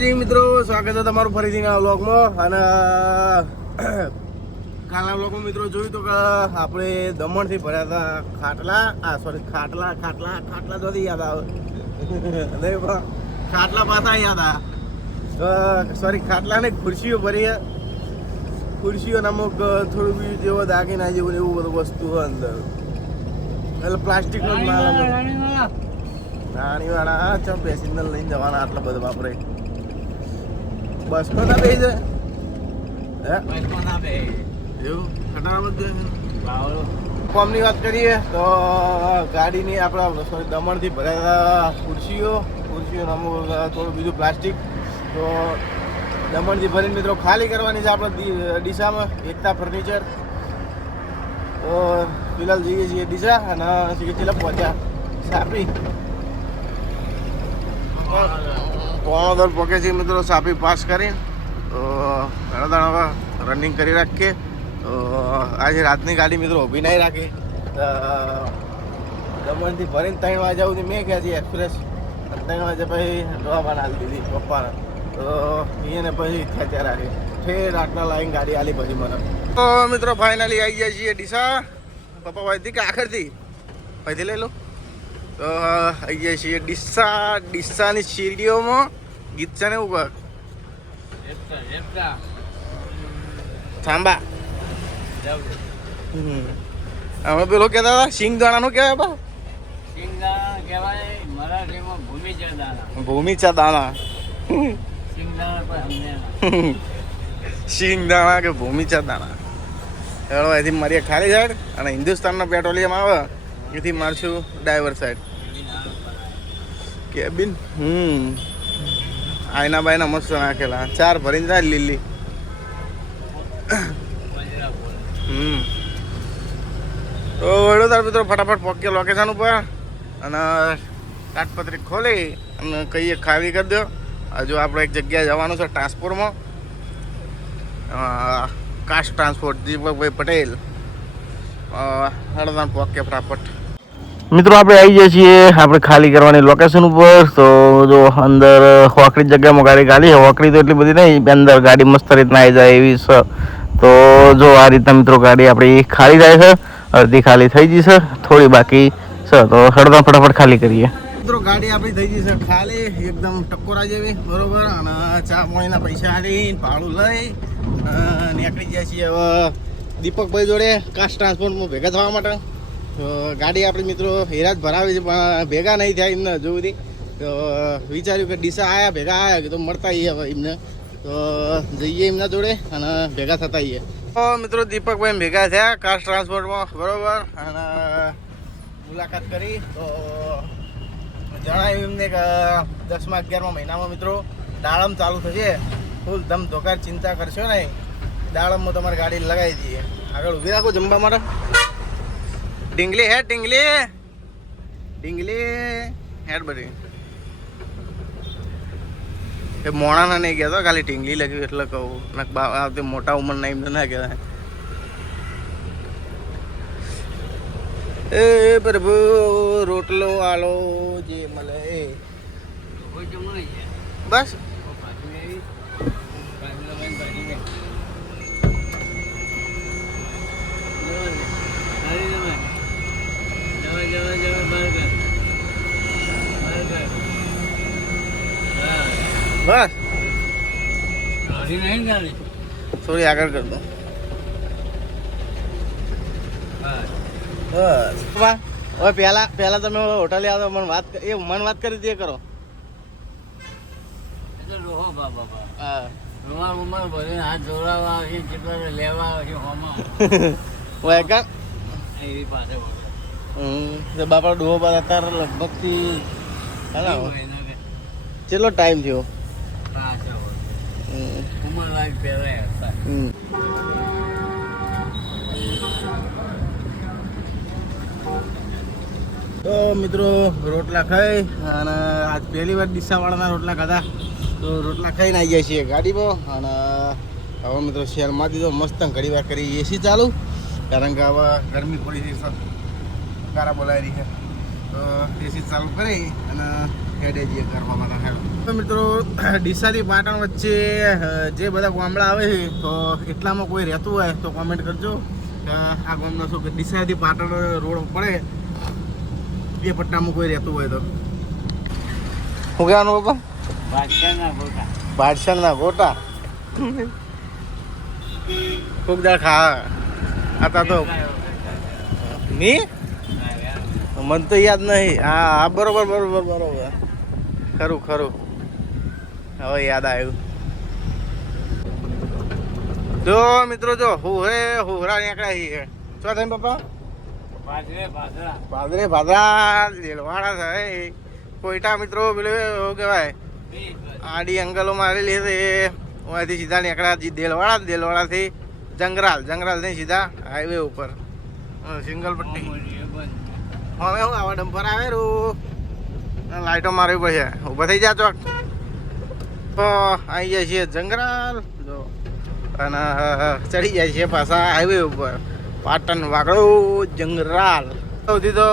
માતાજી મિત્રો, સ્વાગત છે તમારું ફરીથી આ વ્લોગમાં. અને કાલના વ્લોગમાં મિત્રો જોયું તો કે આપણે દમણથી ભર્યા હતા ખાટલા જોથી યાદ આવે ખાટલા પાછા યાદ આવે સોરી ખાટલા ને ખુરશીઓ ભરી ખુરશીઓ અમુક થોડું બીજું જેવો દાગીના જેવું એવું બધું વસ્તુ અંદર એટલે પ્લાસ્ટિક નો માલ રાણીવાળા ચમ પેસેન્જર લઈને જવાના આટલા બધા વાપરે બસમાં ના બે છે એવું ખટારામાં કોમની વાત કરીએ તો ગાડીની આપણા સોરી દમણથી ભરાયેલા ખુરશીઓ અમુક થોડું બીજું પ્લાસ્ટિક તો દમણથી ભરીને મિત્રો ખાલી કરવાની છે આપણે ડીસામાં એકતા ફર્નિચર. તો ફિલહાલ જઈએ છીએ ડીસા અને ચીલા પહોંચ્યા સાપી પોણોદર પહોંચે છે મિત્રો. સાપી પાસ કરીને તો ઘણા દાણા રનિંગ કરી રાખીએ. તો આજે રાતની ગાડી મિત્રો ઊભી નહીં રાખી. દમણથી ભરીને 3 વાગ્યા સુધી મેં ગયા છે એક્સપ્રેસ. 3 વાગે પછી ડોબાને હાલી દીધી પપ્પાને. તો એને પછી ખેંચ્યા રાખી ઠેર રાતના લાવીને ગાડી હાલી પછી મને. તો મિત્રો ફાઇનલી આવી ગયા છીએ ડીસા. પપ્પા ભાઈથી કે આખરથી ભાઈથી લઈ લો. તો આવી ગયા છીએ ડીસાની શીરીઓમાં. ગીત છે ને એવું થાંબા અમે પેલો કહેતા હતા સિંગદાણાનું કહેવાય બા સિંગદાણા કહેવાય મરાઠીમાં ભૂમિચા દાણા સિંગદાણા કે ભૂમિચા દાણા. ચાલો એથી મારી ખાલી સાઈડ અને હિન્દુસ્તાનના પેટ્રોલિયમ આવે એથી મારશું ડાઈવર સાઈડ કેબિન. આયના બાયના મસ્ત નાખેલા 4 ભરીને જાય લીલી. તો વડોદરા મિત્રો ફટાફટ પહોંચ્યો લોકેશન ઉપર અને તાટપત્રી ખોલી અને કહીએ ખાવી કરી દો. હજુ આપણે એક જગ્યાએ જવાનું છે ટ્રાન્સપોર્ટમાં. કાસ્ટ ટ્રાન્સપોર્ટ દીપકભાઈ પટેલ. હળદાન પહોંચ્યા ફટાફટ. મિત્રો આપણે આવી જઈએ છીએ આપણે ખાલી કરવાની લોકેશન ઉપર. તો જો અંદર હોકરી જગ્યામાં ગાડી ખાલી છે. હોકરી તો એટલી બધી નહીં, અંદર ગાડી મસ્ત રીતના આવી જાય એવી છે. તો જો આ રીતના મિત્રો ગાડી આપણી ખાલી જાય છે. અડધી ખાલી થઈ ગઈ છે, થોડી બાકી છે. તો હળદમ ફટાફટ ખાલી કરીએ. મિત્રો ગાડી આપણી થઈ ગઈ છે ખાલી એકદમ ટકોરા જેવી બરોબર. અને ચા પાણીના પૈસા આલી ભાડું લઈ નીકળી ગયા છીએ હવે દીપકભાઈ જોડે કાસ્ટ ટ્રાન્સપોર્ટમાં ભેગા થવા માટે. તો ગાડી આપણી મિત્રો હેરા જ ભરાવી છે પણ ભેગા નહીં થયા એમને હજુ સુધી. તો વિચાર્યું કે ડીસા આવ્યા ભેગા આવ્યા કે તો મળતા આવીએ હવે એમને. તો જઈએ એમના જોડે અને ભેગા થતા આવીએ. તો મિત્રો દીપકભાઈ ભેગા થયા કાસ્ટ ટ્રાન્સપોર્ટમાં બરોબર. અને મુલાકાત કરી તો જણાવ્યું એમને કે 10મા 11મા મહિનામાં મિત્રો દાડમ ચાલુ થશે. ફૂલ ધમ ધોકાર ચિંતા કરશો નહીં. દાડમમાં તમારે ગાડી લગાવી દઈએ. આગળ ઊભી રાખો જમવા માટે. ઢીંગલી હેડ બધી એ મોણાના નહીં કહેતો, ખાલી ઢીંગલી લખ્યું એટલે કહું. આવતી મોટા ઉંમરના એમને ના કહેવાય. એ પ્રભુ રોટલો આલો જે મળે બસ. બસ થોડી આગળ કર દો બસ. હવે પહેલા તમે હોટલે આવો મને વાત કરી દે કરો. હાથ જોડાવા લેવા બાપા ડોહો બાદ અત્યારે લગભગ થી કેટલો ટાઈમ થયો? તો મિત્રો રોટલા ખાઈ અને આજ પહેલી વાર ડીસાવાળાના રોટલા ખાધા. તો રોટલા ખાઈને આવી જાય છીએ ગાડીમાં. અને હવે મિત્રો શેરમાં દીધો મસ્ત ઘડી વાર કરી એસી ચાલુ, કારણ કે હવે ગરમી પડી છે. કારા બોલાવી રહી છે તો એસી ચાલુ કરી અને હેડે જઈએ કરવા માટે હેડો. તો મિત્રો ડીસાથી પાટણ વચ્ચે જે બધા ગામડા આવે છે તો એટલામાં કોઈ રહેતું હોય તો કોમેન્ટ કરજો કે આ ગામનો શું કે ડીસાથી પાટણ રોડ પડે એ પટ્ટામાં કોઈ રહેતું હોય તો. શું કહેવાનું બાપા? બાદશાહના ગોટા. બાદશાહના ગોટા ખૂબ દાળ ખા આતા તો ની મને તો યાદ નહીં. હા બરોબર બરોબર બરોબર ખરું ખરું હવે યાદ આવ્યું. જો મિત્રો જો હુહરા નીકળ્યા છીએ. શું થાય પપ્પા? ભાદરે ભાદરા દેલવાડા થાય કોઈટા મિત્રો પેલું શું કહેવાય આડી અંગલો મારેલી છે અહીંથી સીધા નીકળ્યા દેલવાડાથી જંગરાલથી સીધા હાઈવે ઉપર સિંગલ પટ્ટી. હવે હું આવા ડમ્પર આવેલું લાઈટો મારવી પડશે. ઊભા થઈ જા ચોક તો આવી જાય છીએ જંગરાલ જો અને ચડી જાય છે પાછા હાઈવે ઉપર પાટણ વાગડો જંગરાલ. સૌથી તો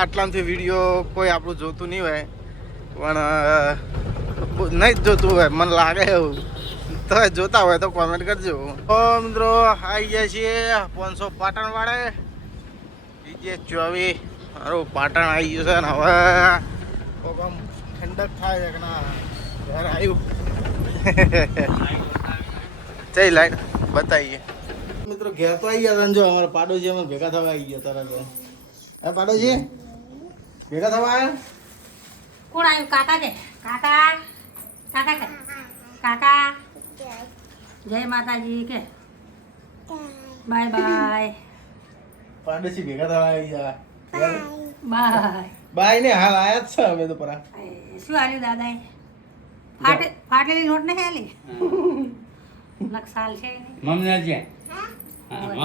આટલાથી વિડીયો કોઈ આપણું જોતું નહીં હોય પણ નહીં જ જોતું હોય મને લાગે એવું તો જોતા હોય તો કોમેન્ટ કરજો. તો મિત્રો આવી ગયા છીએ 500 પાટણ વાળે DJ 24 મારું પાટણ આવી ગયું છે ને હવે આમ ઠંડક થાય છે કે ના ઘર આવ્યું ચઈ લાઈટ બતાવીએ. મિત્રો ઘેર તો આવી ગયા જો અમારા પાડોશી અમે ભેગા થવા આવી ગયા તરત. હે પાડોશી ભેગા થવા આવ્યા? કોણ આવ્યું? કાકા કે કાકા કાકા કે કાકા જય માતાજી કે બાય બાય પાડોશી ભેગા થવા આવી ગયા. બાય બાય ને હાલ આયા જ છે અમે તો પરા. શું આલ્યું દાદાએ? ફાટેલી નોટ નહીં આલી? નકસાલ છે નહીં. મમના છે. હા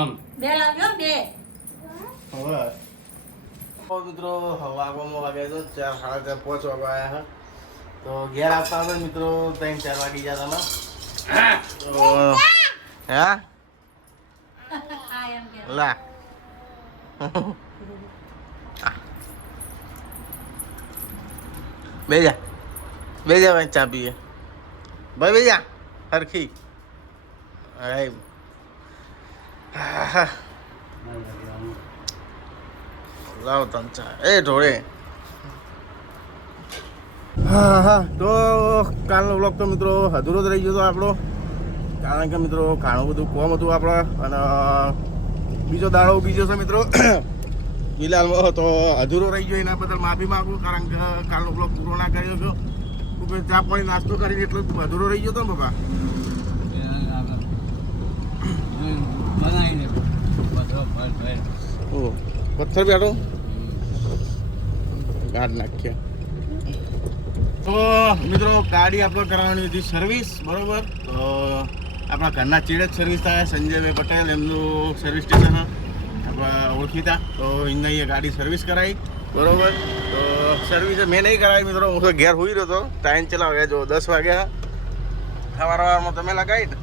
મમ. બે લાવ્યો બે. હવે મિત્રો વાગવામાં વાગે તો 4 સાડા 4 5 વાગવા આવ્યા હા તો ઘેર આવતા હતા મિત્રો 3-4 વાગી ગયા તમે તો હા આ એમ કે લા બેજા ભાઈ ચા પીએ ભાઈ બેજા હરખી અરે લાવ તન ચા એ ઢોળે. હા તો કાલનો વ્લોગ તો મિત્રો અધૂરો જ રહી ગયો હતો આપણો કારણ કે મિત્રો ઘણું બધું કોમ હતું આપણે અને બીજો દાડો બીજો છે મિત્રો ફિલહાલમાં તો અધૂરો રહી ગયો એના બદલ માફી માગું કારણ કે કાલનો વ્લોગ પૂરો ના કર્યો છો ચા પાણી નાસ્તો કરીને એટલો અધૂરો રહી ગયો હતો ને બાપા. બનાવીને ઓ પથ્થર બેઠો ગાઢ નાખ્યા. તો મિત્રો ગાડી આપણે કરાવવાની હતી સર્વિસ બરોબર તો આપણા ઘરના ચેડે જ સર્વિસ થાય સંજયભાઈ પટેલ એમનું સર્વિસ સ્ટેશન આપણા ઓળખીતા તો એમને અહીંયા ગાડી સર્વિસ કરાવી બરોબર. તો સર્વિસ મેં નહીં કરાવી મિત્રો હું તો ઘેર હોઈ રહ્યો હતો ટાઈમ ચલાવ્યા જો 10 વાગ્યા સવારમાં તમે લગાવી ને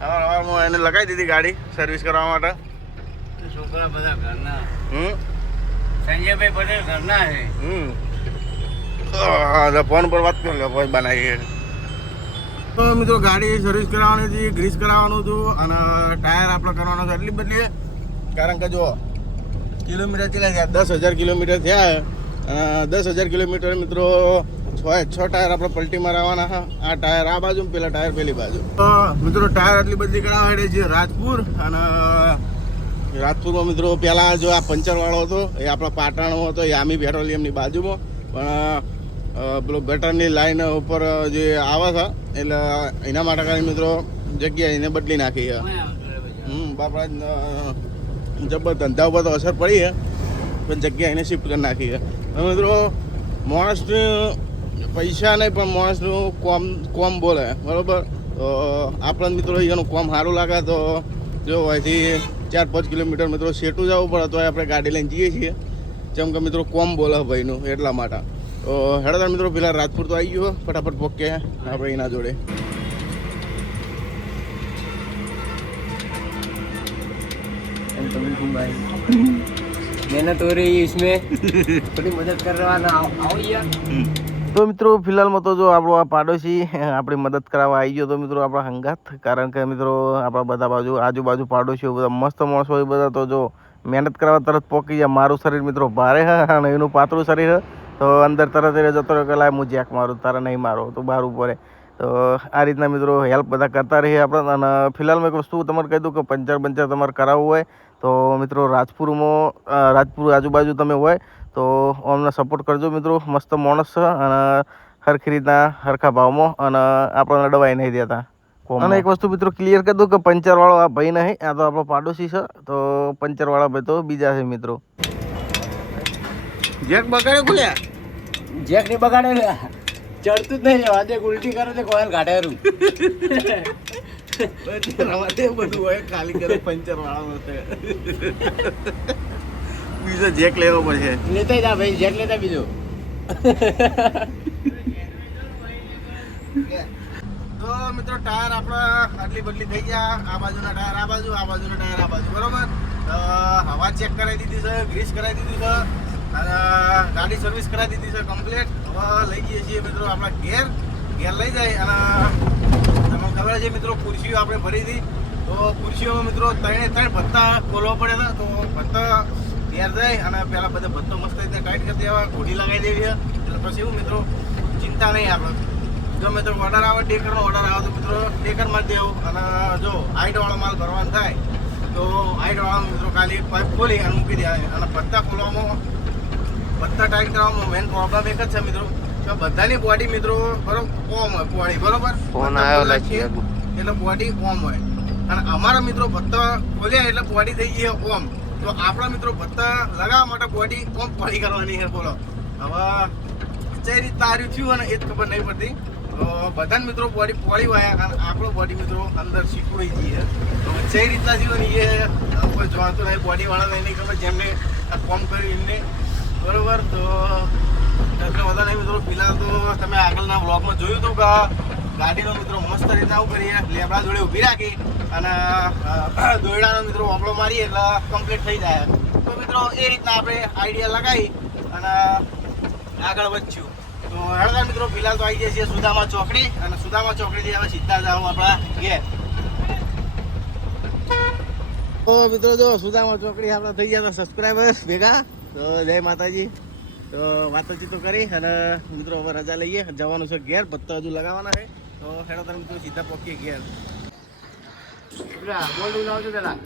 સવારમાં એને લગાવી દીધી ગાડી સર્વિસ કરવા માટે. છોકરા બધા ઘરના સંજયભાઈ પટેલ ઘરના છે. ફોન પર વાત કરી લો કોઈ બનાવી. તો મિત્રો ગાડી સર્વિસ કરાવવાની હતી ગ્રીસ કરાવવાનું હતું અને ટાયર આપણે કરવાનો હતો એટલી બદલી કારણ કે જો કિલોમીટર કેટલા થયા 10,000 કિલોમીટર થયા અને 10,000 કિલોમીટર મિત્રો 6 ટાયર આપણે પલટી મારવાના હા. આ ટાયર આ બાજુ પેલા ટાયર પેલી બાજુ. તો મિત્રો ટાયર એટલી બધી કરાવવા છે રાજપુર અને રાજપુરમાં મિત્રો પહેલાં જો આ પંચરવાળો હતો એ આપણા પાટણનો હતો એ આમી પેટ્રોલિયમની બાજુમાં પણ પેલો ગટરની લાઈન ઉપર જે આવે છે એટલે એના માટે કરીને મિત્રો જગ્યા એને બદલી નાખી છે. બાપડા જબર ધંધા ઉપર તો અસર પડી છે પણ જગ્યા એને શિફ્ટ કરી નાખી છે. મિત્રો માણસને પૈસા નહીં પણ માણસનું કોમ બોલે બરાબર. તો આપણને મિત્રો એનું કોમ સારું લાગે તો જો અહીંથી 4-5 કિલોમીટર મિત્રો સેટું જવું પડે તો આપણે ગાડી લઈને જઈએ છીએ જેમ કે મિત્રો કોમ બોલે ભાઈનું એટલા માટે. તો હેડો મિત્રો પેલા રાજપુર તો આવી ગયો ફટાફટ પોકે આપણે એના જોડે. मेहनत हो रही है इसमें थोड़ी मदद करवाना आओ यार તો મિત્રો ફિલહાલમાં તો જો આપણો આ પાડોશી આપણી મદદ કરાવવા આવી ગયો તો મિત્રો આપણા હંગાત, કારણ કે મિત્રો આપણા બધા આજુબાજુ પાડોશીઓ બધા મસ્ત માણસો હોય બધા, તો જો મહેનત કરવા તરત પોકી જાય. મારું શરીર મિત્રો ભારે હે અને એનું પાતળું શરીર હે, તો અંદર તરત એ જતો રહ્યો કે લાય હું જેક મારું, તારે નહીં મારો તો બહાર ઉપર. તો આ રીતના મિત્રો હેલ્પ બધા કરતા રહીએ આપણે. અને ફિલહાલમાં એક વસ્તુ તમારે કહી દઉં કે પંચર તમારે કરાવવું હોય તો મિત્રો રાજપુર આજુબાજુ તમે હોય તો અમને સપોર્ટ કરજો મિત્રો. મસ્ત માણસ છે અને સરખી રીતના સરખા ભાવમાં, અને આપણને દવાઈ નહીં દેતા. અને એક વસ્તુ મિત્રો ક્લિયર કરી દઉં કે પંચરવાળો આ ભાઈ નહીં, આ તો આપણો પાડોશી છે. તો પંચરવાળા ભાઈ તો બીજા છે મિત્રો. જેક બગાડે ખુલ્યા, જેક ની બગાડે ચડતું જ નહીં, આજે ઉલટી કરે તો કોયલ કાઢેરું. બધું હોય ખાલી કરે પંચરવાળો. બીજો જેક લેવો પડશે. લેતા જા ભાઈ, જેક લેતા બીજો. તો મિત્રો ટાયર આપણા આટલી બદલી થઈ ગયા. આ બાજુના ટાયર આ બાજુ, આ બાજુના ટાયર આ બાજુ, બરોબર. હવા ચેક કરાવી દીધી છે, ગ્રીસ કરાવી દીધી છે, અને ગાડી સર્વિસ કરાવી દીધી છે કમ્પ્લીટ. હવે લઈ જઈએ છીએ મિત્રો આપણા ઘેર લઈ જાય. અને તમને ખબર છે મિત્રો ખુરશીઓ આપણે ભરી હતી, તો ખુરશીઓમાં મિત્રો 3 ભત્તા ખોલવા પડે હતા. તો ભત્તા ઘેર જાય અને પહેલાં બધા ભત્તો મસ્ત રીતે ટાઈટ કરી દેવા, ઘોડી લગાવી દેવી. એટલે પછી એવું મિત્રો ચિંતા નહીં આપણે. ગમે તો ઓર્ડર આવે, ડેકરનો ઓર્ડર આવે તો મિત્રો ડેકરમાં જ દેવું. અને જો હાઈટવાળો માલ ભરવાનો થાય તો હાઈટવાળા મિત્રો ખાલી પાઇપ ખોલી અને મૂકી દેવાય. અને ભત્તા ખોલવામાં, ભત્તા ટાઈટ કરવામાં મેઇન પ્રોબ્લેમ એક જ છે મિત્રો કે બધાની બોડી મિત્રો બરોબર ઓમ હોય, બોડી બરોબર ફોન આવ્યો એટલે બોડી ઓમ હોય. અને અમારા મિત્રો ભત્તા ખોલ્યા એટલે બોડી થઈ ગઈ ઓમ. તો આપણા મિત્રો ભત્તા લગાવવા માટે બોડી ઓમ પોળી કરવાની છે. બોલો હવે કઈ રીતના આર્યું થયું અને એ જ ખબર નહીં પડતી. તો બધા મિત્રો બોડી પોળી વાયા અને આપણો બોડી મિત્રો અંદર શીખવાઈ જઈએ. તો કઈ રીતના થયું ને એ કોઈ જોવાતું નહીં, બોડીવાળાને નહીં ખબર જેમને આ કોમ કર્યું એમને, બરોબર. તો એટલે બધા નહીં મિત્રો. ફિલહાલ તો તમે આગળના બ્લોગમાં જોયું હતું કે ગાડીનો મિત્રો મસ્ત રીતના આવું કરીએ, લેબડા જોડે ઊભી રાખી અને દોયડાનો મિત્રો ઓપડો મારીએ એટલે કમ્પ્લીટ થઈ જાય. તો મિત્રો એ રીતના આપણે આઈડિયા લગાવી અને આગળ વધ્યું. તો હળદર મિત્રો ફિલહાલ તો આવી જાય છે સુદામા ચોકડી, અને સુદામા ચોકડીથી હવે સીધા જાવ આપણા ઘેર. તો મિત્રો જો સુદામા ચોકડી આપણે થઈ ગયા હતા સબસ્ક્રાઈબર્સ ભેગા. તો જય માતાજી. તો વાતચીત તો કરી અને મિત્રો હવે રજા લઈએ, જવાનું છે ઘેર. ભત્તા હજુ લગાવવાના છે. તો હેડો મિત્રો સીધા પહોંચીએ ઘેર. બોલ લાવજો પેલા.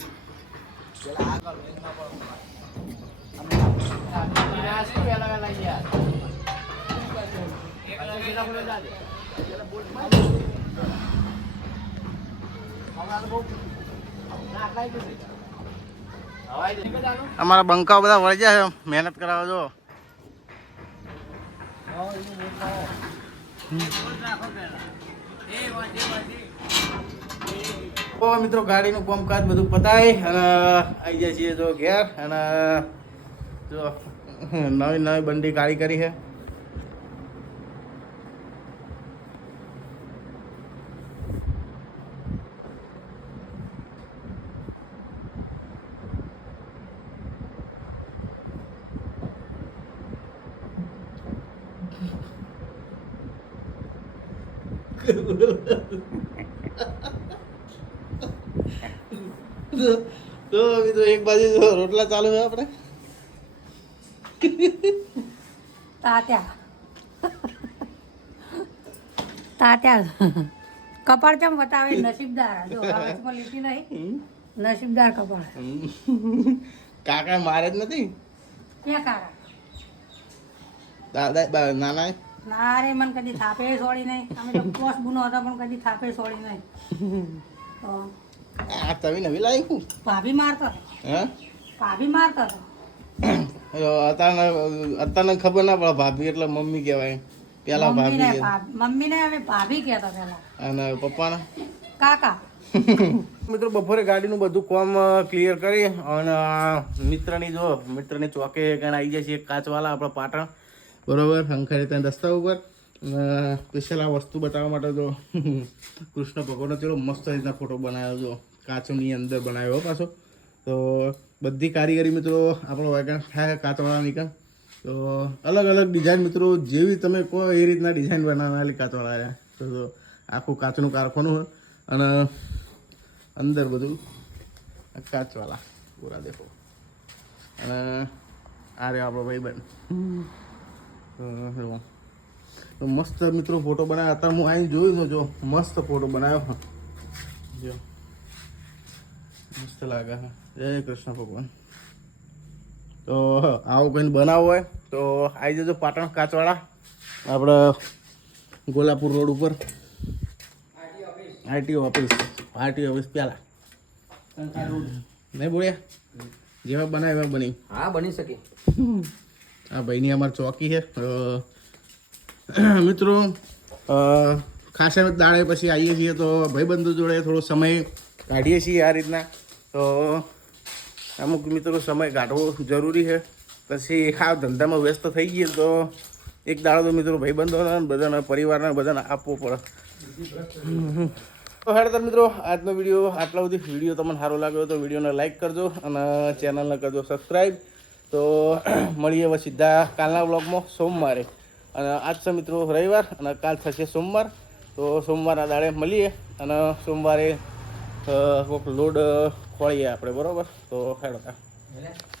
અમારા બંકાઓ બધા વળગ્યા છે, મહેનત કરાવો જો. તો મિત્રો ગાડીનું કામકાજ બધું પતાય અને આવી જાય છીએ જો ઘેર. અને જો નવી બંડી કાળી કરી છે. તો મિત્રો એક બાજુ રોટલા ચાલુ છે આપણે. તાત્યા કપાળ કેમ બતાવે? નસીબદાર. જો હાથમાં લીટી નહીં, નસીબદાર કપાળ. કાકા મારે જ નથી. ક્યાં કાકા? દાદા નાના ના રે, મને કદી થાપે છોડી નહીં. અમે તો પોસ ગુનો હતા પણ કદી થાપે છોડી નહીં. તો આ તવી નવી લાવી હું ભાભી મારતો હતો. હે ભાભી મારતો હતો. અત્યારને ખબર ના પડે ભાભી એટલે મમ્મી કહેવાય. પેલા ભાભી મમ્મીને અમે ભાભી કહેતા પેલા. અને પપ્પાને કાકા. મિત્રો બપોરે ગાડીનું બધું કામ ક્લિયર કરી અને મિત્રની ચોકે કણ આવી જાય છે કાચવાલા આપણા પાટણ, બરોબર. શંખરી ત્યાં રસ્તા ઉપર સ્પેશિયલ આ વસ્તુ બતાવવા માટે તો કૃષ્ણ ભગવાનનો ચલો મસ્ત રીતના ફોટો બનાવ્યો જો, કાચની અંદર બનાવ્યો પાછો. તો બધી કારીગરી મિત્રો આપણો વાગણ થાય કાચવાળાની કણ. તો અલગ અલગ ડિઝાઇન મિત્રો જેવી તમે કહો એ રીતના ડિઝાઇન બનાવવાના કાચવાળા તો આખું કાચનું કારખાનું હોય અને અંદર બધું કાચવાળા પૂરા દેખો અને આ રહ્યો આપણો ભાઈબંધ તો મસ્ત મિત્રો ફોટો બનાવ્યો અત્યારે હું આવીને જોયું તો જો મસ્ત ફોટો બનાવ્યો જો મસ્ત લાગે જય કૃષ્ણ ભગવાન તો આવું કંઈ બનાવવું હોય તો આવી જજો પાટણ કાચવાળા આપણે ગોલાપુર રોડ ઉપર આરટીઓ ઓફિસ પહેલાં નહીં બોલ્યા જેવા બનાવે એવા બની હા બની શકે. આ ભાઈની અમારી ચોકી છે મિત્રો ખાસા દાડે પછી આવીએ છીએ તો ભાઈબંધો જોડે થોડો સમય કાઢીએ છીએ આ રીતના તો અમુક મિત્રો સમય કાઢવો જરૂરી છે પછી આ ધંધામાં વ્યસ્ત થઈ ગઈએ તો એક દાડો તો મિત્રો ભાઈબંધોને બધાના પરિવારના બધાને આપવો પડે. તો હેડતર મિત્રો આજનો વિડીયો આટલા બધી વિડીયો તમને સારો લાગ્યો તો વિડીયોને લાઈક કરજો અને ચેનલને કરજો સબસ્ક્રાઈબ. તો મળીએ હવે સીધા કાલના વ્લોગમાં સોમવારે અને આજ છે મિત્રો રવિવાર અને કાલ થશે સોમવાર તો સોમવારના દાડે મળીએ અને સોમવારે કોઈક લોડ ખોળીએ આપણે બરાબર તો હેડો.